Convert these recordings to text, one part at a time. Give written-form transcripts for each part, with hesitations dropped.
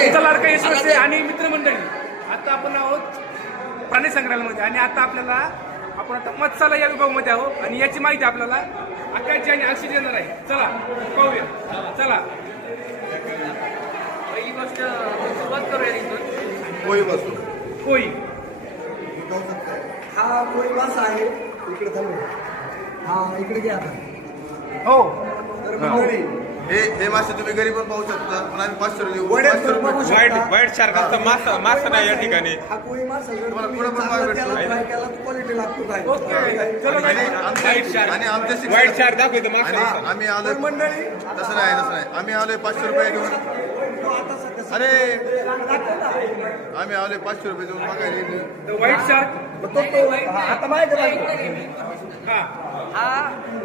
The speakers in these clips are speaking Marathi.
तुमचा लाडका यशवंत आणि मित्रमंडळी. आता आपण आहोत प्राणी संग्रहालयामध्ये आणि आता आपण आता मत्स्यालय या विभागामध्ये आहोत आणि याची माहिती आपल्याला आकाशजी आणि आशिष देणार आहे. चला पाहूया. चला पहिली गोष्ट सुरुवात करूया इथून. कोळी बसतो. कोळी. हा कोळी मासा आहे. इकडे थांबू. हा इकडे घ्या आता. हो तर मंडळी हे मासे तुम्ही घरी पण पाहू शकता, पण आम्ही 500 रुपये वड्यात 500 पण रुपये. बघू शकता. वाईट शार्काचा मासा नाही या ठिकाणी. हा कोळी मासा जर तुम्हाला तुम्ही पुढं पण चांगला बघायला त्याला भेटतो. फ्राय केला तर क्वालिटी लागतो काय. ओके. चलो आणि guys. आणि आमच्या शिक्षण वाईट शार्क दाखवतो आणि मासा. आम्ही आलो. तर मंडळी तसं नाही आम्ही आलोय 500 रुपये घेऊन. तो आता सध्या अरे आम्ही आलोय 500 रुपये देऊन बघायला. White shark. आता माहिती आहे. हा हा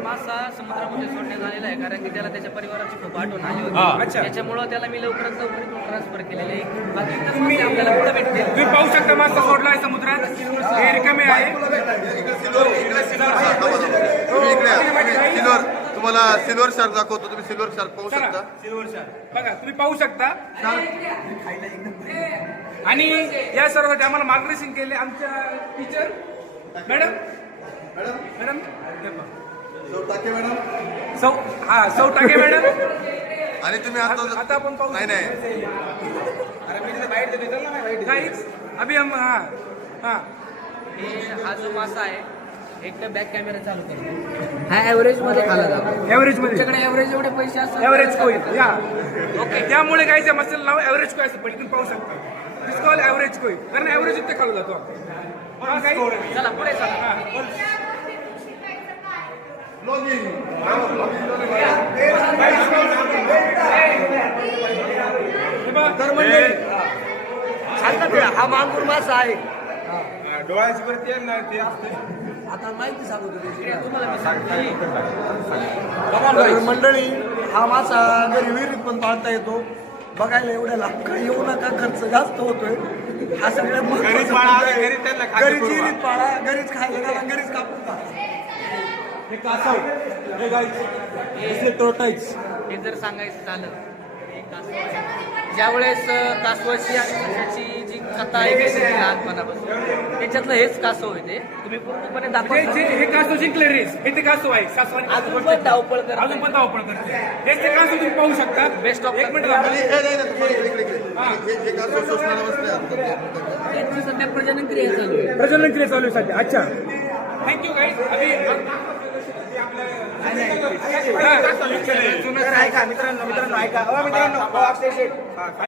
मासा समुद्रामध्ये सोडण्यात आलेला आहे कारण की त्याला त्याच्या परिवाराची खूप आठवण आली हा, होती. अच्छा. त्याच्यामुळं त्याला मी लवकरात लवकर इथून ट्रान्सफर केलेले आहे. बाकी इतर मासे आपल्याला पुढे भेटतील. तुम्ही पाहू शकता मासा सोडला आहे समुद्रात. हे रिकामे आहे. तुम्ही इकडे या. सिल्वर तुम्हाला सिल्वर शार्क दाखवतो. तुम्ही सिल्वर शार्क पाहू चला शकता. सिल्वर शार्क बघा तुम्ही पाहू शकता. आणि या सर्वांसाठी आम्हाला मार्गदर्शन केले आमच्या टीचर मॅडम. मॅडम टाके मॅडम. सौ टाके मॅडम. आणि तुम्ही आता आपण पाहू. नाही काहीच अभि हम हा हा जो मासा आहे एकदा बॅक कॅमेरा चालू करतो. हा ऍव्हरेज मध्ये खाला जातो. एव्हरेज मध्ये तुमच्याकडे ऍव्हरेज एवढे पैसे असतात. एव्हरेज कोई या ओके. त्यामुळे काय त्या मसाला नाव एव्हरेज कोई असं पण तुम्ही पाहू शकता. दिस कॉल एव्हरेज कोई कारण एव्हरेज इथे खाल्ला जातो. हा काही चला पुढे चला. तर मंडळी शांत ठेवा. हा मांगूर मासा आहे. डोळ्याची वरती आहे ना ते असते. आता माहिती सांगू तुझी. तुम्हाला मी सांगतो. तर मंडळी हा मासा घरी विहिरीत पण पाळता येतो. बघायला एवढ्या लाख येऊ नका, खर्च जास्त होतोय. हा सगळ्यात घरी महत्त्वाचा पाळा, मुद्दा आहे. घरी त्यांना खाद्य घरीच पुरवा. विहिरीत पाळा, घरीच खायला घाला, घरीच कापून खा. हे कासव हे गाईस टोटाईच. हे जर सांगायचं झालं तर हे कासव आहे. ज्यावेळेस कासवाची आणि माशाची जी कथा ऐकायची लहानपणापासून त्याच्यातलं हेच कासव आहे. ते तुम्ही पूर्णपणे दाखवा. हे कासव जिंकले रेस. हे ते कासव आहे. सासवानी अजून पण धावपळ करत अजून पण धावपळ करते. हेच ते कासव तुम्ही पाहू शकता. बेस्ट ऑफ एक मिनिट हे कासव शोषणाला बसले आता. त्यांची सध्या प्रजनन क्रिया चालू आहे. प्रजनन क्रिया चालू आहे सध्या. अच्छा थँक्यू गाईज. ऐका मित्रांनो ऐका. मित्रांनो